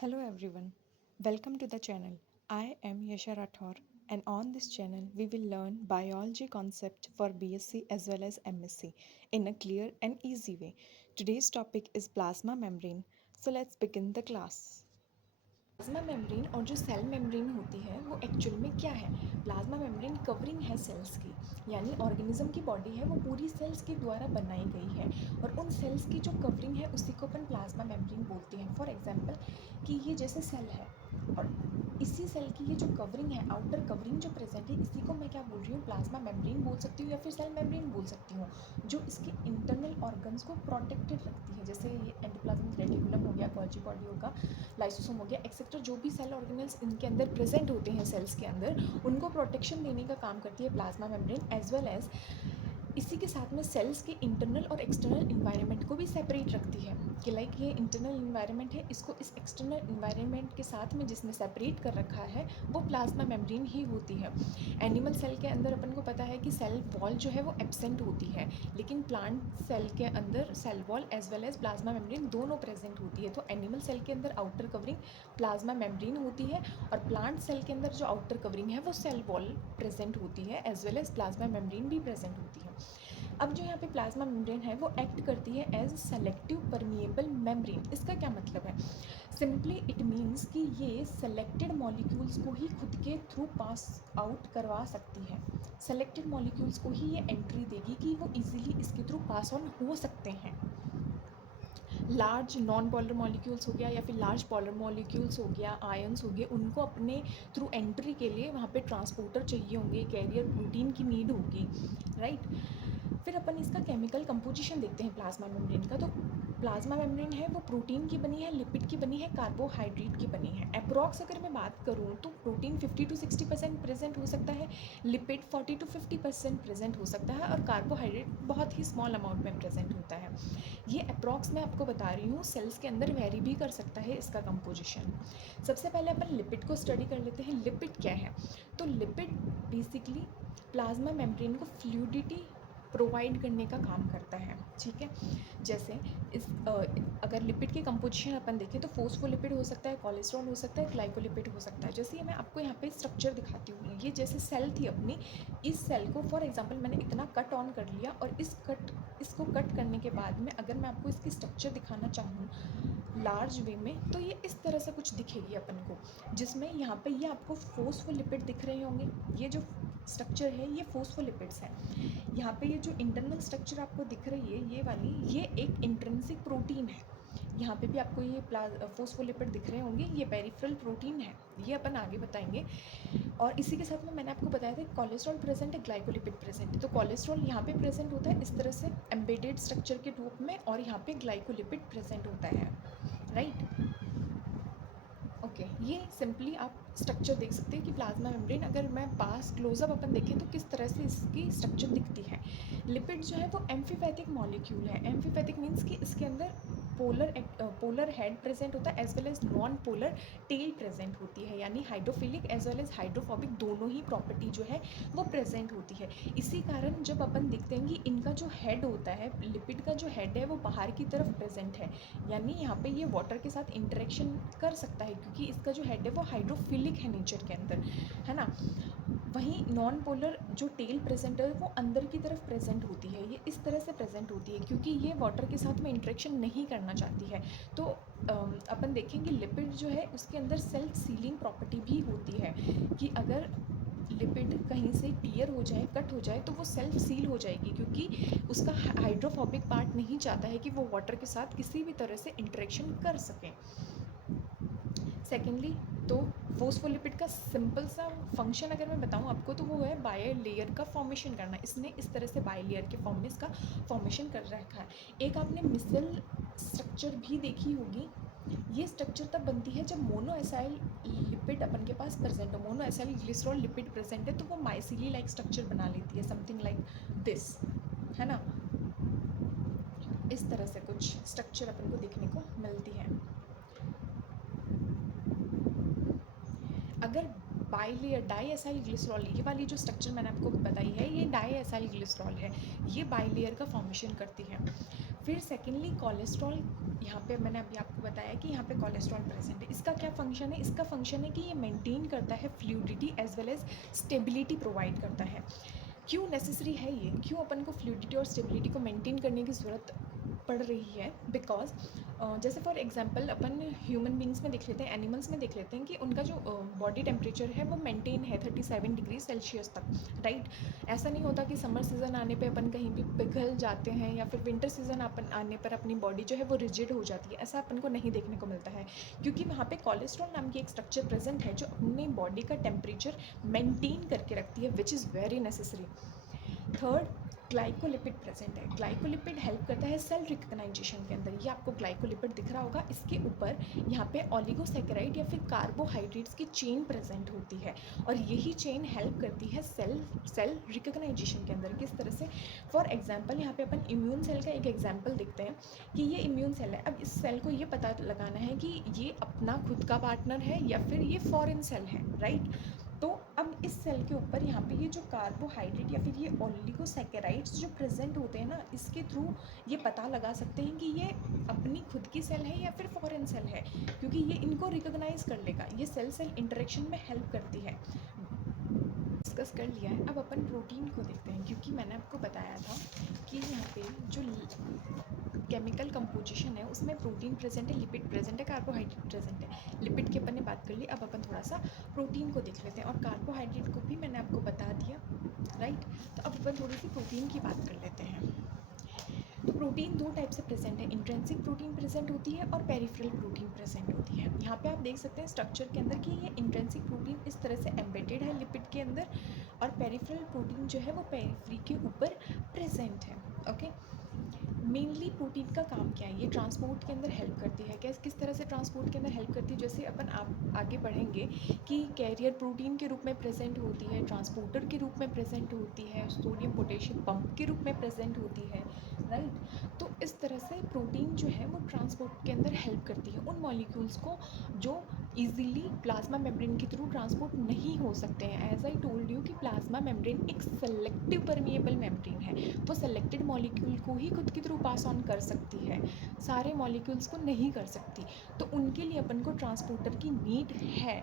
Hello everyone, welcome to the channel. I am Yasha Rathor and on this channel we will learn biology concept for BSc as well as MSc in a clear and easy way. Today's topic is plasma membrane. So let's begin the class. Plasma membrane और जो cell membrane होती है वो actual में क्या है? Plasma membrane covering है sales की, यानी ऑर्गेनिज्म की बॉडी है वो पूरी सेल्स के द्वारा बनाई गई है और उन सेल्स की जो कवरिंग है उसी को अपन प्लाज्मा मेम्ब्रेन बोलते हैं। फॉर एग्जांपल कि ये जैसे सेल है और इसी सेल की ये जो कवरिंग है, आउटर कवरिंग जो प्रेजेंट है, इसी को मैं क्या बोल रही हूँ, प्लाज्मा मेम्ब्रेन बोल सकती हूँ या फिर सेल मेम्ब्रेन बोल सकती हूँ, जो इसके इंटरनल ऑर्गन्स को प्रोटेक्टेड रखती है। जैसे ये एंडोप्लाज्मिक रेटिकुलम हो गया, गोल्गी बॉडी होगा, लाइसोसोम हो गया, एक्सेट्रा जो भी सेल ऑर्गेनल्स इनके अंदर प्रेजेंट होते हैं सेल्स के अंदर, उनको प्रोटेक्शन देने का काम करती है plasma membrane. As well as इसी के साथ में सेल्स के इंटरनल और एक्सटर्नल इन्वायरमेंट को भी सेपरेट रखती है कि लाइक ये इंटरनल इन्वायरमेंट है, इसको इस एक्सटर्नल इन्वायरमेंट के साथ में जिसने सेपरेट कर रखा है वो प्लाज्मा मेम्ब्रेन ही होती है। एनिमल सेल के अंदर अपन को पता है कि सेल वॉल जो है वो एब्सेंट होती है, लेकिन प्लांट सेल के अंदर cell wall as well as plasma membrane दोनों प्रेजेंट होती है। तो एनिमल सेल के अंदर आउटर कवरिंग प्लाज्मा मेम्ब्रेन होती है और प्लांट सेल के अंदर जो आउटर कवरिंग है वो सेल वॉल प्रेजेंट होती है as well as plasma membrane भी प्रेजेंट होती है। अब जो यहाँ पे प्लाज्मा मेम्ब्रेन है वो एक्ट करती है एज सेलेक्टिव परमिएबल मेम्ब्रेन। इसका क्या मतलब है? सिंपली इट मीन्स कि ये सेलेक्टेड मॉलिक्यूल्स को ही खुद के थ्रू पास आउट करवा सकती है। सेलेक्टेड मॉलिक्यूल्स को ही ये एंट्री देगी कि वो इजीली इसके थ्रू पास ऑन हो सकते हैं। लार्ज नॉन पोलर मॉलिक्यूल्स हो गया या फिर लार्ज पोलर मॉलिक्यूल्स हो गया, आयंस हो गए, उनको अपने थ्रू एंट्री के लिए वहाँ पे ट्रांसपोर्टर चाहिए होंगे, कैरियर प्रोटीन की नीड होगी, राइट। फिर अपन इसका केमिकल कंपोजिशन देखते हैं प्लाज्मा मेम्ब्रेन का। तो प्लाज्मा मेम्ब्रेन है वो प्रोटीन की बनी है, लिपिड की बनी है, कार्बोहाइड्रेट की बनी है। अप्रॉक्स अगर मैं बात करूँ तो प्रोटीन 50 to 60% प्रेजेंट हो सकता है, लिपिड 40 to 50% प्रेजेंट हो सकता है और कार्बोहाइड्रेट बहुत ही स्मॉल अमाउंट में प्रेजेंट होता है। ये अप्रॉक्स मैं आपको बता रही हूँ, सेल्स के अंदर वेरी भी कर सकता है इसका कंपोजिशन। सबसे पहले अपन लिपिड को स्टडी कर लेते हैं। लिपिड क्या है? तो लिपिड बेसिकली प्लाज्मा मेम्ब्रेन को फ्लूइडिटी प्रोवाइड करने का काम करता है, ठीक है। जैसे इस अगर लिपिड के कंपोजिशन अपन देखें तो फोस्फोलिपिड हो सकता है, कोलेस्ट्रॉल हो सकता है, ग्लाइकोलिपिड हो सकता है। जैसे ये मैं आपको यहाँ पे स्ट्रक्चर दिखाती हूँ, ये जैसे सेल थी अपनी, इस सेल को फॉर एग्जांपल मैंने इतना कट ऑन कर लिया और इसको कट करने के बाद में अगर मैं आपको इसकी स्ट्रक्चर दिखाना चाहूँ लार्ज वे में तो ये इस तरह से कुछ दिखेगी अपन को, जिसमें यहाँ पे ये आपको फोस्फोलिपिड दिख रहे होंगे। ये जो स्ट्रक्चर है ये फोस्फोलिपिड्स है। यहाँ पे ये जो इंटरनल स्ट्रक्चर आपको दिख रही है ये वाली, ये एक इंट्रिंसिक प्रोटीन है। यहाँ पे भी आपको ये फोस्फोलिपिड दिख रहे होंगे, ये पेरिफेरल प्रोटीन है, ये अपन आगे बताएंगे। और इसी के साथ में मैंने आपको बताया था कोलेस्ट्रॉल प्रेजेंट है, ग्लाइकोलिपिड प्रेजेंट है। तो कोलेस्ट्रॉल यहाँ पे प्रेजेंट होता है इस तरह से एम्बेडेड स्ट्रक्चर के रूप में और यहाँ पे ग्लाइकोलिपिड प्रेजेंट होता है, राइट। ओके, ये सिंपली आप स्ट्रक्चर देख सकते हैं कि प्लाज्मा मेम्ब्रेन अगर मैं पास क्लोजअप अपन देखें तो किस तरह से इसकी स्ट्रक्चर दिखती है। लिपिड जो है वो एम्फीपैथिक मॉलिक्यूल है। एम्फीपैथिक मीन्स कि इसके अंदर पोलर हेड प्रेजेंट होता है as well as non polar tail present होती है, यानी hydrophilic as well as hydrophobic दोनों ही प्रॉपर्टी जो है वो प्रेजेंट होती है। इसी कारण जब अपन देखते हैं कि इनका जो हेड होता है, लिपिड का जो हेड है वो बाहर की तरफ प्रेजेंट है, यानी यहाँ पे ये वाटर के साथ इंटरेक्शन कर सकता है क्योंकि इसका जो हेड है वो हाइड्रोफिलिक है नेचर के अंदर, है ना। वहीं नॉन पोलर जो टेल प्रेजेंट है वो अंदर की तरफ प्रेजेंट होती है, ये इस तरह से प्रेजेंट होती है क्योंकि ये वाटर के साथ में इंटरेक्शन नहीं करना चाहती है। तो अपन देखेंगे लिपिड जो है उसके अंदर सेल्फ सीलिंग प्रॉपर्टी भी होती है कि अगर लिपिड कहीं से टियर हो जाए, कट हो जाए तो वो सेल्फ सील हो जाएगी क्योंकि उसका हाइड्रोफोबिक पार्ट नहीं चाहता है कि वो वाटर के साथ किसी भी तरह से इंटरेक्शन कर सकें। सेकेंडली तो फोस्फोलिपिड का सिंपल सा फंक्शन अगर मैं बताऊं आपको तो वो है बाई लेयर का फॉर्मेशन करना। इसने इस तरह से बाई लेयर के फॉर्म में इसका फॉर्मेशन कर रखा है। एक आपने मिसल स्ट्रक्चर भी देखी होगी, ये स्ट्रक्चर तब बनती है जब मोनोएसाइल लिपिड अपन के पास प्रेजेंट हो। मोनोएसाइल ग्लिसरॉल लिपिड प्रेजेंट है तो वो माइसिली लाइक स्ट्रक्चर बना लेती है, समथिंग लाइक दिस, है ना। इस तरह से कुछ स्ट्रक्चर अपन को देखने को मिलती है। अगर बाइलेयर डाईएसाइल ग्लिसरॉल, ये वाली जो स्ट्रक्चर मैंने आपको बताई है ये डाईएसाइल ग्लिसरॉल है, ये बाइलेयर का फॉर्मेशन करती है। फिर सेकेंडली कोलेस्ट्रॉल, यहाँ पे मैंने अभी आपको बताया कि यहाँ पे कोलेस्ट्रॉल प्रेजेंट है। इसका क्या फंक्शन है? इसका फंक्शन है कि ये मेंटेन करता है fluidity as well as stability provide करता है। क्यों नेसेसरी है ये? क्यों अपन को फ्लूइडिटी और स्टेबिलिटी को मेंटेन करने की ज़रूरत पड़ रही है? बिकॉज जैसे for example upon human beings में देख लेते हैं, एनिमल्स में देख लेते हैं कि उनका जो बॉडी टेम्परेचर है वो मेंटेन है 37 डिग्री सेल्सियस तक, राइट। ऐसा नहीं होता कि समर सीज़न आने पे अपन कहीं भी पिघल जाते हैं या फिर विंटर सीज़न अपन आने पर अपनी बॉडी जो है वो रिजिड हो जाती है। ऐसा अपन को नहीं देखने को मिलता है, क्योंकि वहाँ पे कोलेस्ट्रॉल नाम की एक स्ट्रक्चर प्रेजेंट है जो अपनी बॉडी का टेम्परेचर मेंटेन करके रखती है, which is very necessary. Third, glycolipid present है। ग्लाइकोलिपिड हेल्प करता है सेल रिकग्नाइजेशन के अंदर। ये आपको ग्लाइकोलिपिड दिख रहा होगा, इसके ऊपर यहाँ पे ऑलिगोसैकेराइड या फिर कार्बोहाइड्रेट्स की चेन प्रेजेंट होती है, और यही चेन हेल्प करती है सेल रिकग्नाइजेशन के अंदर। किस तरह से? फॉर एग्जांपल यहाँ पे अपन इम्यून सेल का एक एग्जांपल देखते हैं कि ये इम्यून सेल है। अब इस सेल को ये पता लगाना है कि ये अपना खुद का पार्टनर है या फिर ये फॉरेन सेल है, राइट। तो अब इस सेल के ऊपर यहाँ पे ये जो कार्बोहाइड्रेट या फिर ये ऑलिगोसैकेराइड्स जो प्रेजेंट होते हैं ना, इसके थ्रू ये पता लगा सकते हैं कि ये अपनी खुद की सेल है या फिर फॉरेन सेल है, क्योंकि ये इनको रिकॉग्नाइज कर लेगा। ये सेल सेल इंटरेक्शन में हेल्प करती है। डिस्कस कर लिया है, अब अपन प्रोटीन को देखते हैं, क्योंकि मैंने आपको बताया था कि यहाँ पे जो केमिकल कंपोजिशन है उसमें प्रोटीन प्रेजेंट है, लिपिड प्रेजेंट है, कार्बोहाइड्रेट प्रेजेंट है। लिपिड की अपन ने बात कर ली, अब अपन थोड़ा सा प्रोटीन को देख लेते हैं, और कार्बोहाइड्रेट को भी मैंने आपको बता दिया, राइट। तो अब अपन थोड़ी सी प्रोटीन की बात कर लेते हैं। तो प्रोटीन दो टाइप से प्रेजेंट है, इंट्रिंसिक प्रोटीन प्रेजेंट होती है और पेरिफेरल प्रोटीन प्रेजेंट होती है। यहाँ पे आप देख सकते हैं स्ट्रक्चर के अंदर कि ये इंट्रिंसिक प्रोटीन इस तरह से एम्बेडेड है लिपिड के अंदर, और पेरिफेरल प्रोटीन जो है वो पेरिफेरी के ऊपर प्रेजेंट है, ओके। मेनली प्रोटीन का काम क्या है? ये ट्रांसपोर्ट के अंदर हेल्प करती है। किस तरह से ट्रांसपोर्ट के अंदर हेल्प करती है? जैसे अपन आप आगे बढ़ेंगे कि कैरियर प्रोटीन के रूप में प्रेजेंट होती है, ट्रांसपोर्टर के रूप में प्रेजेंट होती है, सोडियम पोटेशियम पंप के रूप में प्रेजेंट होती है, राइट। तो इस तरह से प्रोटीन जो है वो ट्रांसपोर्ट के अंदर हेल्प करती है उन मॉलिक्यूल्स को जो ईजिली प्लाज्मा मेम्ब्रेन के थ्रू ट्रांसपोर्ट नहीं हो सकते हैं। एज आई टोल्ड यू कि प्लाज्मा मेम्ब्रेन एक सेलेक्टिव परमिएबल मेम्ब्रेन है, वो सेलेक्टेड मॉलिक्यूल को ही खुद के थ्रू पास ऑन कर सकती है, सारे मॉलिक्यूल्स को नहीं कर सकती। तो उनके लिए अपन को ट्रांसपोर्टर की नीड है,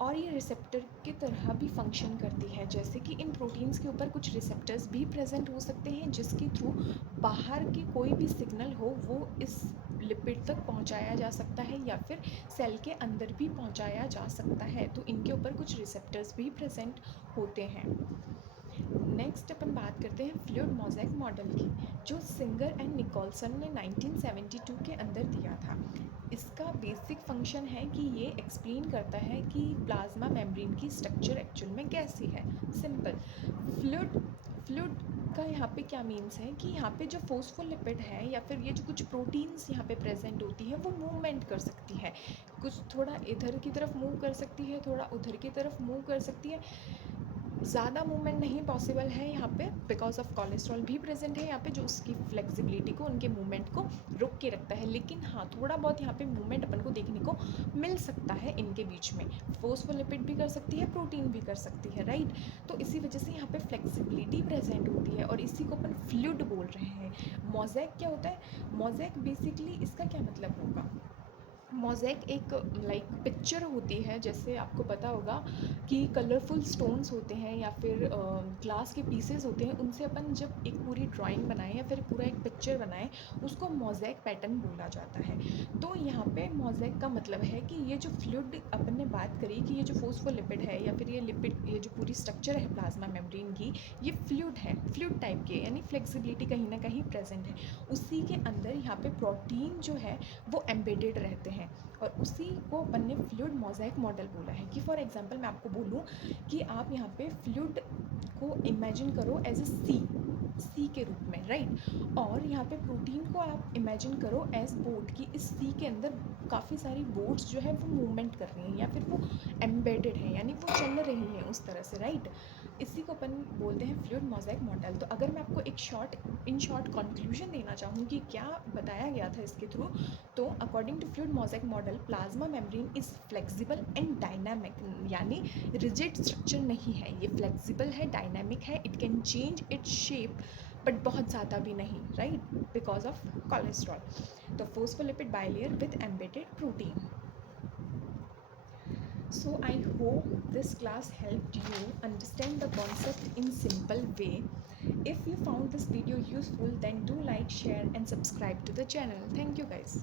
और ये रिसेप्टर की तरह भी फंक्शन करती है। जैसे कि इन प्रोटीन्स के ऊपर कुछ रिसेप्टर्स भी प्रेजेंट हो सकते हैं, जिसके थ्रू बाहर की कोई भी सिग्नल हो वो इस लिपिड तक पहुंचाया जा सकता है, या फिर सेल के अंदर भी पहुंचाया जा सकता है। तो इनके ऊपर कुछ रिसेप्टर्स भी प्रेजेंट होते हैं। नेक्स्ट अपन बात करते हैं फ्लूइड मोज़ेक मॉडल की, जो सिंगर एंड निकोलसन ने 1972 के अंदर दिया था। इसका बेसिक फंक्शन है कि ये एक्सप्लेन करता है कि प्लाज्मा मेम्ब्रेन की स्ट्रक्चर एक्चुअल में कैसी है। सिंपल, फ्लूइड का यहाँ पे क्या मीन्स है कि यहाँ पे जो फोस्फोलिपिड है या फिर ये जो कुछ प्रोटीन्स यहाँ पे प्रेजेंट होती है वो मूवमेंट कर सकती है, कुछ थोड़ा इधर की तरफ मूव कर सकती है, थोड़ा उधर की तरफ मूव कर सकती है। ज़्यादा मूवमेंट नहीं पॉसिबल है यहाँ पे, बिकॉज ऑफ कोलेस्ट्रॉल भी प्रेजेंट है यहाँ पे, जो उसकी फ्लेक्सिबिलिटी को, उनके मूवमेंट को रोक के रखता है। लेकिन हाँ, थोड़ा बहुत यहाँ पे मूवमेंट अपन को देखने को मिल सकता है इनके बीच में। फोस्फोलिपिड भी कर सकती है, प्रोटीन भी कर सकती है, राइट। तो इसी वजह से यहाँ पे फ्लेक्सिबिलिटी प्रेजेंट होती है, और इसी को अपन फ्लूइड बोल रहे हैं। मोज़ेक क्या होता है? मोज़ेक बेसिकली इसका क्या मतलब होगा? मोज़ेक एक लाइक पिक्चर होती है, जैसे आपको पता होगा कि कलरफुल स्टोन्स होते हैं या फिर ग्लास के पीसेस होते हैं, उनसे अपन जब एक पूरी ड्राइंग बनाएं या फिर पूरा एक पिक्चर बनाएं, उसको मोज़ेक पैटर्न बोला जाता है। तो यहाँ पे मोज़ेक का मतलब है कि ये जो फ्लूइड अपन ने बात करी कि ये जो फोस्फोलिपिड है या फिर ये लिपिड, ये जो पूरी स्ट्रक्चर है प्लाज्मा मेम्ब्रेन की, ये फ्लूइड है, फ्लूइड टाइप के, यानी फ्लेक्सिबिलिटी कहीं ना कहीं प्रेजेंट है। उसी के अंदर यहाँ पे प्रोटीन जो है वो एम्बेडेड रहते हैं, और उसी को अपन ने फ्लूइड मोज़ेक मॉडल बोला है। कि फॉर एग्जांपल मैं आपको बोलूँ कि आप यहाँ पे फ्लूइड को इमेजिन करो एज ए सी के रूप में, राइट। और यहाँ पे प्रोटीन को आप इमेजिन करो एज बोट, की इस सी के अंदर काफ़ी सारी बोट्स जो है वो मूवमेंट कर रही हैं या फिर वो एम्बेडेड है, यानी वो चल रही हैं उस तरह से, राइट। इसी को अपन बोलते हैं फ्लूइड मोज़ेक मॉडल। तो अगर मैं आपको एक इन शॉर्ट कंक्लूजन देना चाहूँ कि क्या बताया गया था इसके थ्रू, तो according to fluid mosaic model, plasma membrane is flexible and dynamic, यानी रिजिड स्ट्रक्चर नहीं है, ये फ्लेक्सिबल है, डायनामिक है, it can change its shape but बहुत ज़्यादा भी नहीं, right? Because of cholesterol. The phospholipid bilayer with embedded protein. So I hope this class helped you understand the concept in simple way. If you found this video useful, then do like, share and subscribe to the channel. Thank you guys.